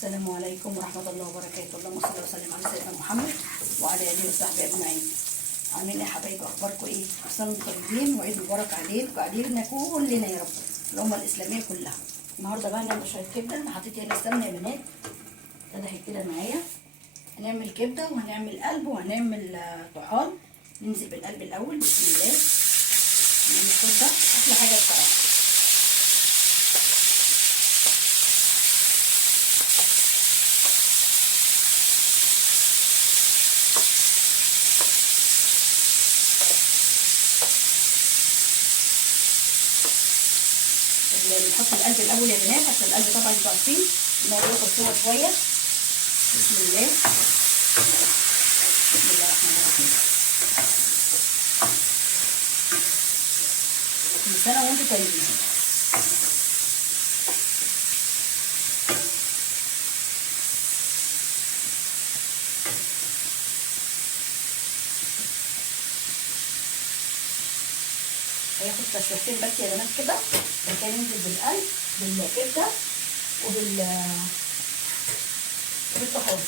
السلام عليكم ورحمة الله وبركاته. اللهم صل وسلم على سيدنا محمد وعلى آله وصحبه أجمعين. عاملين ايه يا حبايبي؟ أخباركم ايه؟ كل سنة وانتم طيبين وعيد مبارك علينا كلنا يا رب، الأمة الإسلامية كلها. النهارده بقى هنعمل شوية كبدة. أنا حطيت هنا السمنة يا بنات، فتحت كده معايا. هنعمل كبدة وهنعمل قلب وهنعمل طحال. ننزل بالقلب الأول، بسم الله. نعمل كبدة أحلى حاجة بصراحة. بنحط القلب الاول يا بنات، عشان القلب طبعا انتوا عارفين ان هو بياخد سوا شويه. بسم الله، بسم الله الرحمن الرحيم. كل سنه وانتم طيبين. هياخد تشويحتين بس يا بنات كده، بعد كده ننزل بالقلب بالكبده وبالطحال.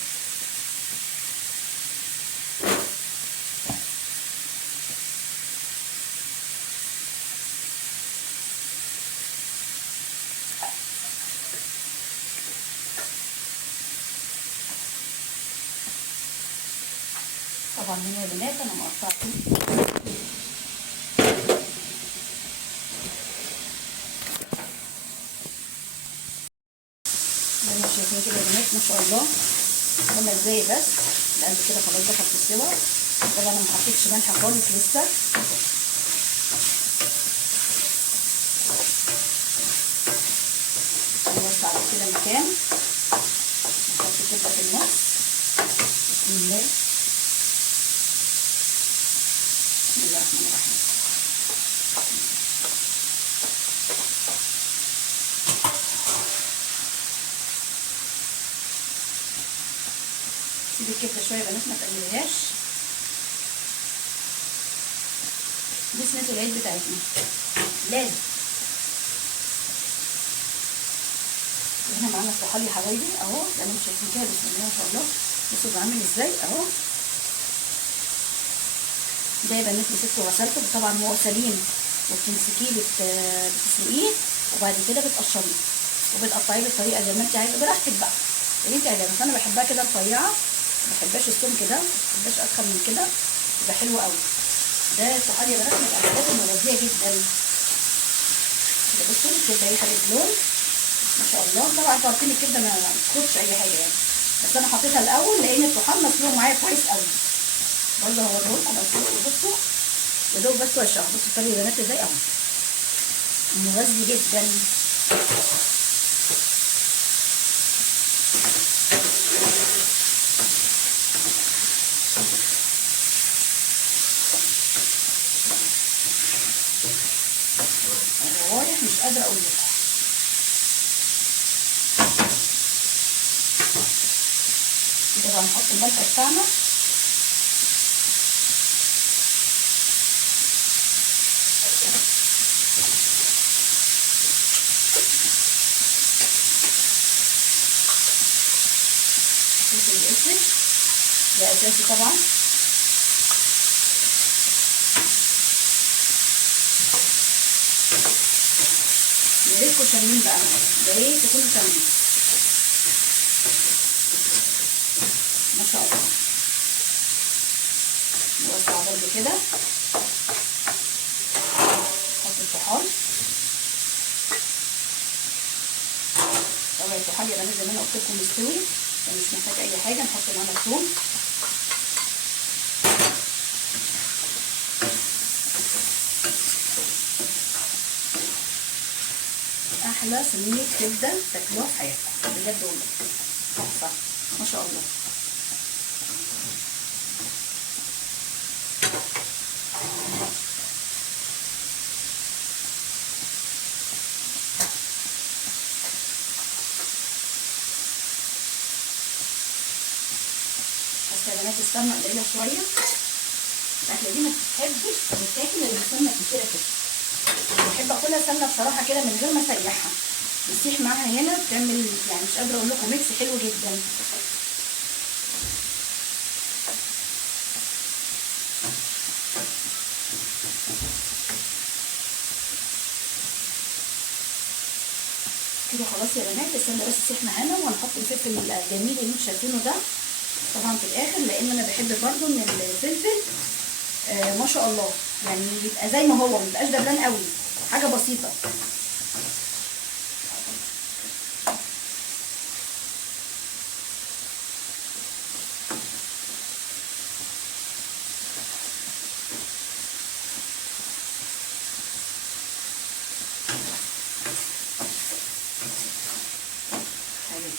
طبعا هنا يا بنات انا مقطعته زي ما شايفين كده يا بنات، ما شاء الله. هنا ازاي بس القلب كده خلاص دخل في السوا. طبعا انا ما حطيتش ملح خالص لسه. نوسع كده مكان، نحط كده في النص. بسم الله، بسم الله الرحمن الرحيم. سيب الكبده شويه يا بنات، ما تقللهاش. دي سنة العيد بتاعتنا لازم. هنا معانا الطحال يا حبايبي اهو، زي ما انتم شايفين كده. بسم الله ما شاء الله. بصوا بعمل ازاي اهو. ده يا بنات مسكته وغسلته، طبعا هو سليم، وبتمسكيه بتسلقيه وبعد كده بتقشريه وبتقطعيه بالطريقه زي ما انت عايزه براحتك بقى اللي انت عايزاه. بس انا بحبها كده رفيعه، ما بحبهاش السمك كده، ما بحبهاش ادخل من كده، تبقى حلوه قوي. ده الطحال يا بنات من الاكلات المغذيه جدا. بصوا الكبده اهي خدت لون ما شاء الله. طبعا انتوا عارفين الكبده ما بتاخدش اي حاجه يعني، بس انا حطيتها الاول لان الطحال مسلوق معايا كويس قوي. برضه هوريهولكم مسلوق. بصوا يا دوب بس وشها. بصوا الطريقه يا بنات ازاي اهو، مغذي جدا. واضح مش قادره اقول لكم. كده هنحط الملح بتاعنا. الفلفل الاسود ده اساسي طبعا. يا ريتكم شامين بقى معايا، يا ريت تكونوا شامين. ما شاء الله. نوسع برضه كده، نحط الطحال. طبعا الطحال يا بنات زي ما انا قلت لكم مستوي، فمش محتاج اي حاجه. نحط معانا الثوم، احلى صينيه كبده تاكلوها في حياتكم بجد والله، تحفه ما شاء الله. بس يا بنات السمنه قليله شويه. الاكله دي ما بتحبش تتاكل الا سمنه كتيره كده. بحب اكلها سمنه بصراحه كده من غير ما اسيحها، بتسيح معاها هنا، بتعمل يعني مش قادره اقول لكم ميكس حلو جدا. كده خلاص يا بنات، استنى بس تسيح معانا، وهنحط الفلفل الجميل اللي انتوا شايفينه ده طبعا في الاخر، لان انا بحب برضو ان الفلفل ما شاء الله يعني يبقى زي ما هو، ما يبقاش دبلان قوي، حاجه بسيطه.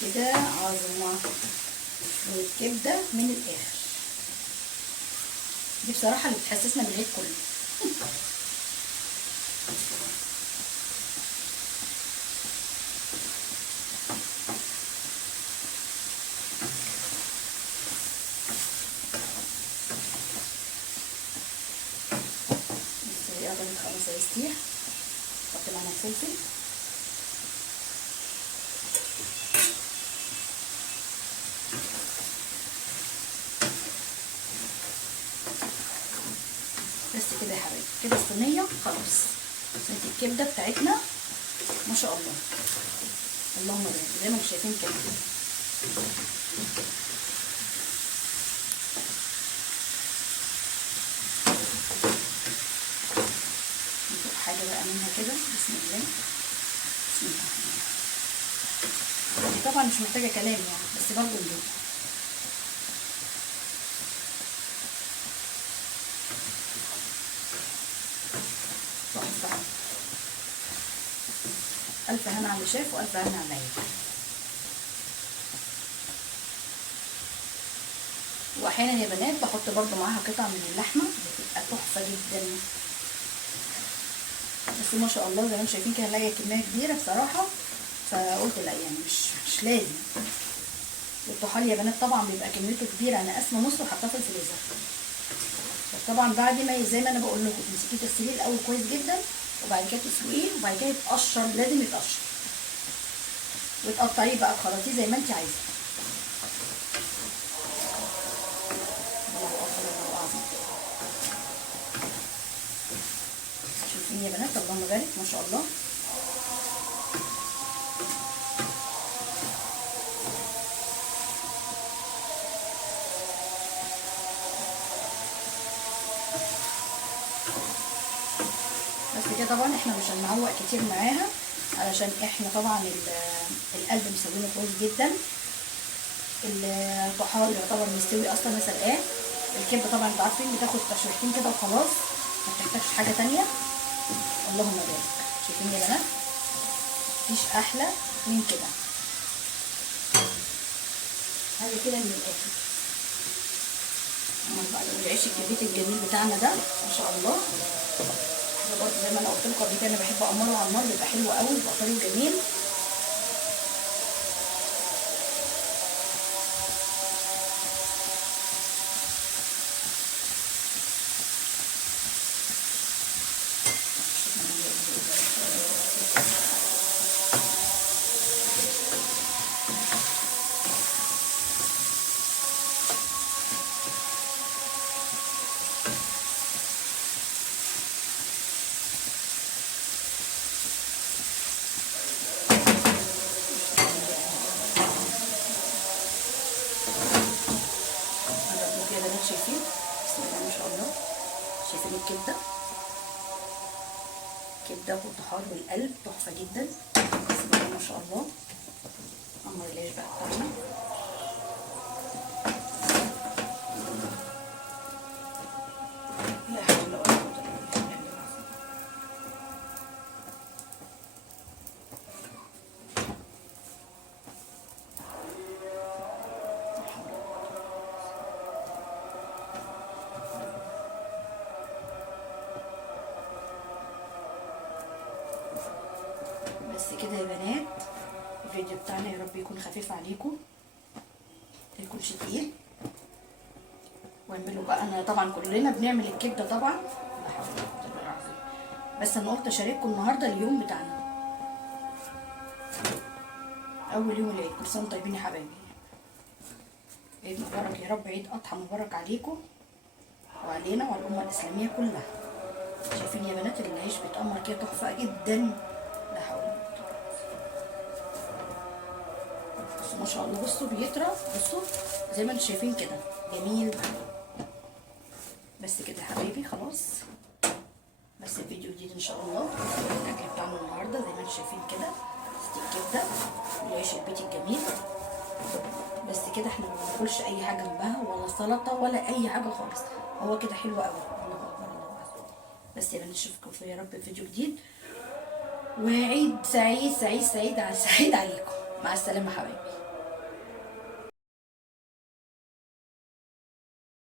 كده عظمه شويه كبده من الاخر، دي بصراحه اللي بتحسسنا بالعيد كله. بس هي قربت خلاص هيستيح، نحط معاها الفلفل. بس كده يا حبايبي، كده الصينيه خلاص، صينيه الكبده بتاعتنا ما شاء الله، اللهم بارك زي ما انتم شايفين كده. ندوق حاجه بقى منها كده، بسم الله بسم الله. دي طبعا مش محتاجه كلام يعني، بس برضه ندوق. تحفه، الف هنا على اللي شاف والف هنا على العين. واحيانا يا بنات بحط برضو معاها قطع من اللحمه، بتبقى تحفه جدا. بس ما شاء الله زي ما انتم شايفين كده هنلاقي كميه كبيره بصراحه، فقلت لا يعني مش لازم. والطحال يا بنات طبعا بيبقى كميته كبيره، انا قاسمه نص وحطاه في الفريزر. بس طبعا بعد ما زي ما انا بقول لكم تمسكيه تغسليه الاول كويس جدا، وبعد كده تسلقيه، وبعد كده يتقشر، لازم يتقشر، وتقطعيه بقى بخراطيم زي ما انت عايزه. شايفين يا بنات، اللهم بارك ما شاء الله. بس كده طبعا احنا مش هنعوق كتير معاها، علشان احنا طبعا القلب مسوينه كويس جدا، الطحال يعتبر مستوي اصلا، انا سلقاه. الكبده طبعا انتوا عارفين بتاخد تشويحتين كده وخلاص، ما بتحتاجش حاجه تانيه. اللهم بارك. شايفين يا بنات، مفيش احلى من كده. هذه كده من الاخر. بقى العيش الكبيت الجميل بتاعنا ده ما شاء الله، ده برضه زي ما انا قلت لكم قبل كده، انا بحب اعمله على النار، بيبقى حلو قوي، بيبقى طري وجميل. شايفين بسم الله ما شاء الله، شايفين الكبده، كبده والطحال والقلب تحفه جدا، بسم الله ما شاء الله. امر العيش بقى بتاعنا، لا حول ولا قوه الا بالله. بس كده يا بنات، الفيديو بتاعنا يا رب يكون خفيف عليكم، ما يكونش تقيل. واعملوا بقى، انا طبعا كلنا بنعمل الكبده طبعا، لا حول ولا قوه الا بالله العظيم، بس انا قلت اشارككم النهارده اليوم بتاعنا. اول يوم العيد. كل سنه وانتم طيبين يا حبايبي. عيد مبارك يا رب، عيد اضحى مبارك عليكم وعلينا وعلى الامه الاسلاميه كلها. شايفين يا بنات العيش بيتأمر كده تحفه جدا. لا حول ولا قوه. بصوا ما شاء الله، بصوا بيطرى، بصوا زي ما انتم شايفين كده جميل. بس كده يا حبايبي خلاص. بس الفيديو جديد ان شاء الله. الاكل بتاعنا النهارده زي ما انتم شايفين كده ستيك كبده والعيش البيتي الجميل. بس كده احنا ما بناكلش اي حاجه جنبها ولا سلطه ولا اي حاجه خالص. هو كده حلو قوي. الله اكبر الله اكبر. بس يا بنات اشوفكم في يا رب فيديو جديد، وعيد سعيد سعيد سعيد سعيد عليكم. مع السلامه حبايبي.